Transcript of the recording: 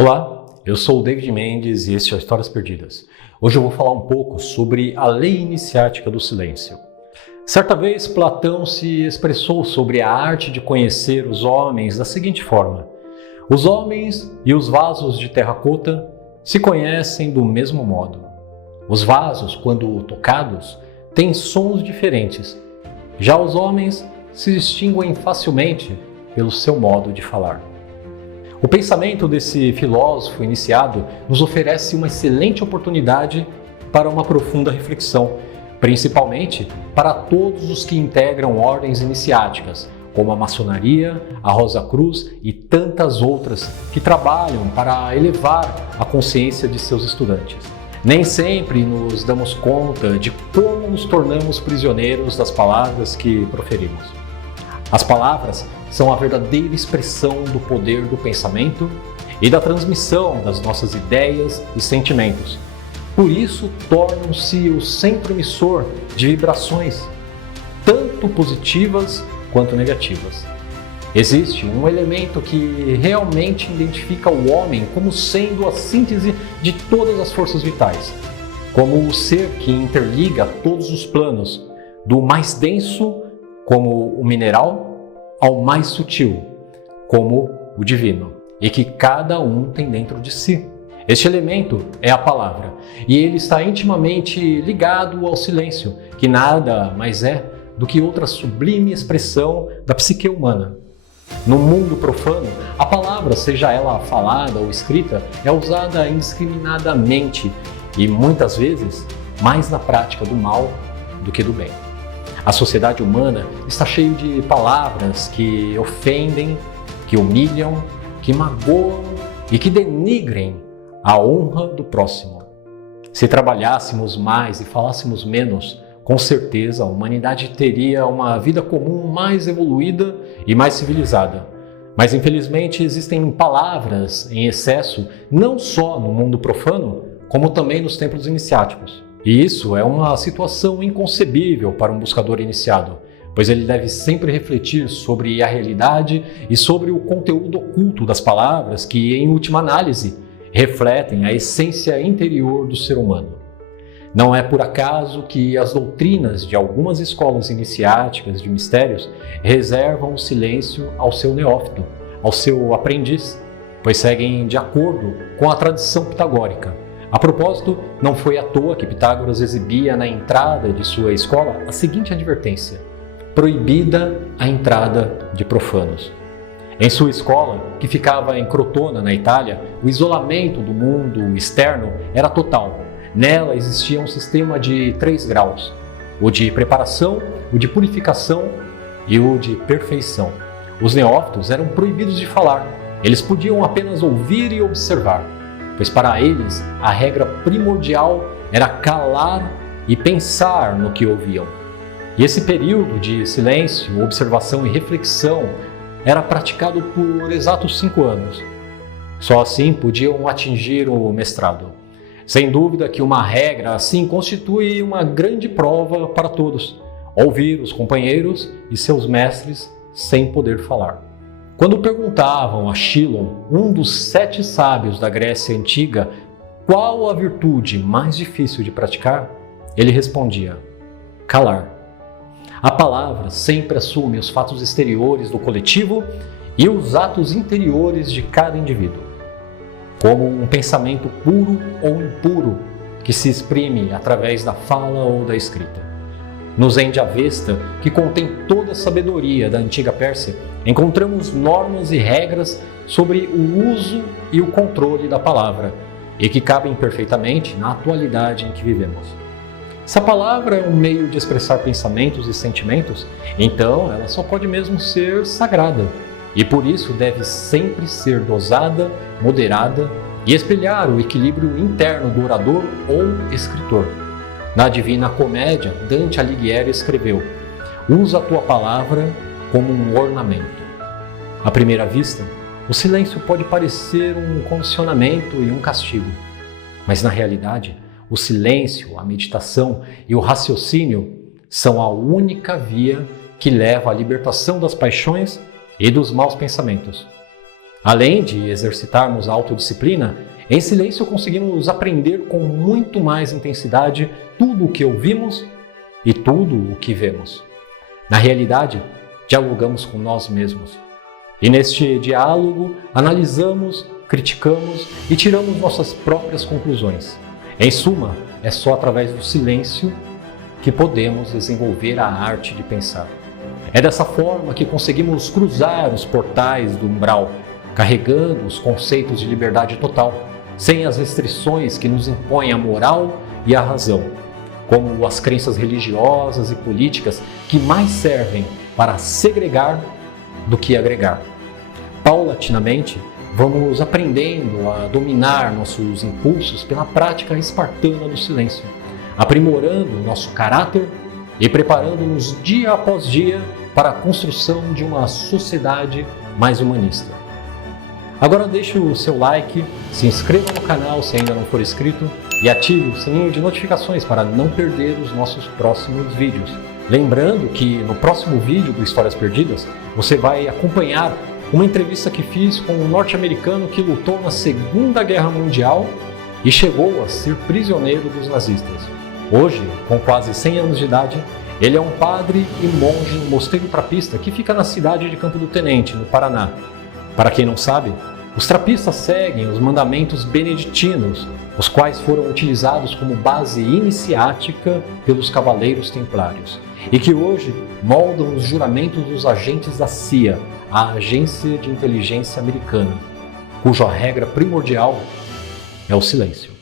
Olá, eu sou o David Mendes e este é o Histórias Perdidas. Hoje eu vou falar um pouco sobre a lei iniciática do silêncio. Certa vez, Platão se expressou sobre a arte de conhecer os homens da seguinte forma: os homens e os vasos de terracota se conhecem do mesmo modo. Os vasos, quando tocados, têm sons diferentes. Já os homens se distinguem facilmente pelo seu modo de falar. O pensamento desse filósofo iniciado nos oferece uma excelente oportunidade para uma profunda reflexão, principalmente para todos os que integram ordens iniciáticas, como a maçonaria, a Rosa Cruz e tantas outras que trabalham para elevar a consciência de seus estudantes. Nem sempre nos damos conta de como nos tornamos prisioneiros das palavras que proferimos. As palavras são a verdadeira expressão do poder do pensamento e da transmissão das nossas ideias e sentimentos. Por isso, tornam-se o centro emissor de vibrações, tanto positivas quanto negativas. Existe um elemento que realmente identifica o homem como sendo a síntese de todas as forças vitais, como o ser que interliga todos os planos, do mais denso, como o mineral, ao mais sutil, como o divino, e que cada um tem dentro de si. Este elemento é a palavra, e ele está intimamente ligado ao silêncio, que nada mais é do que outra sublime expressão da psique humana. No mundo profano, a palavra, seja ela falada ou escrita, é usada indiscriminadamente e muitas vezes mais na prática do mal do que do bem. A sociedade humana está cheia de palavras que ofendem, que humilham, que magoam e que denigrem a honra do próximo. Se trabalhássemos mais e falássemos menos, com certeza a humanidade teria uma vida comum mais evoluída e mais civilizada. Mas infelizmente existem palavras em excesso não só no mundo profano, como também nos templos iniciáticos. E isso é uma situação inconcebível para um buscador iniciado, pois ele deve sempre refletir sobre a realidade e sobre o conteúdo oculto das palavras que, em última análise, refletem a essência interior do ser humano. Não é por acaso que as doutrinas de algumas escolas iniciáticas de mistérios reservam o silêncio ao seu neófito, ao seu aprendiz, pois seguem de acordo com a tradição pitagórica. A propósito, não foi à toa que Pitágoras exibia na entrada de sua escola a seguinte advertência: proibida a entrada de profanos. Em sua escola, que ficava em Crotona, na Itália, o isolamento do mundo externo era total. Nela existia um sistema de 3 graus: o de preparação, o de purificação e o de perfeição. Os neófitos eram proibidos de falar, eles podiam apenas ouvir e observar, pois para eles a regra primordial era calar e pensar no que ouviam. E esse período de silêncio, observação e reflexão era praticado por exatos 5 anos. Só assim podiam atingir o mestrado. Sem dúvida que uma regra assim constitui uma grande prova para todos: ouvir os companheiros e seus mestres sem poder falar. Quando perguntavam a Chilon, um dos 7 sábios da Grécia Antiga, qual a virtude mais difícil de praticar, ele respondia: calar. A palavra sempre assume os fatos exteriores do coletivo e os atos interiores de cada indivíduo, como um pensamento puro ou impuro que se exprime através da fala ou da escrita. No Zen de Avesta, que contém toda a sabedoria da antiga Pérsia, encontramos normas e regras sobre o uso e o controle da palavra, e que cabem perfeitamente na atualidade em que vivemos. Se a palavra é um meio de expressar pensamentos e sentimentos, então ela só pode mesmo ser sagrada, e por isso deve sempre ser dosada, moderada e espelhar o equilíbrio interno do orador ou escritor. Na Divina Comédia, Dante Alighieri escreveu: usa a tua palavra como um ornamento. À primeira vista, o silêncio pode parecer um condicionamento e um castigo, mas na realidade, o silêncio, a meditação e o raciocínio são a única via que leva à libertação das paixões e dos maus pensamentos. Além de exercitarmos a autodisciplina, em silêncio conseguimos aprender com muito mais intensidade tudo o que ouvimos e tudo o que vemos. Na realidade, dialogamos com nós mesmos. E neste diálogo, analisamos, criticamos e tiramos nossas próprias conclusões. Em suma, é só através do silêncio que podemos desenvolver a arte de pensar. É dessa forma que conseguimos cruzar os portais do umbral, carregando os conceitos de liberdade total, sem as restrições que nos impõem a moral e a razão, como as crenças religiosas e políticas que mais servem para segregar do que agregar. Paulatinamente, vamos aprendendo a dominar nossos impulsos pela prática espartana do silêncio, aprimorando nosso caráter e preparando-nos dia após dia para a construção de uma sociedade mais humanista. Agora deixe o seu like, se inscreva no canal se ainda não for inscrito e ative o sininho de notificações para não perder os nossos próximos vídeos. Lembrando que no próximo vídeo do Histórias Perdidas, você vai acompanhar uma entrevista que fiz com um norte-americano que lutou na Segunda Guerra Mundial e chegou a ser prisioneiro dos nazistas. Hoje, com quase 100 anos de idade, ele é um padre e monge no Mosteiro Trapista que fica na cidade de Campo do Tenente, no Paraná. Para quem não sabe, os trapistas seguem os mandamentos beneditinos, os quais foram utilizados como base iniciática pelos cavaleiros templários, e que hoje moldam os juramentos dos agentes da CIA, a Agência de Inteligência Americana, cuja regra primordial é o silêncio.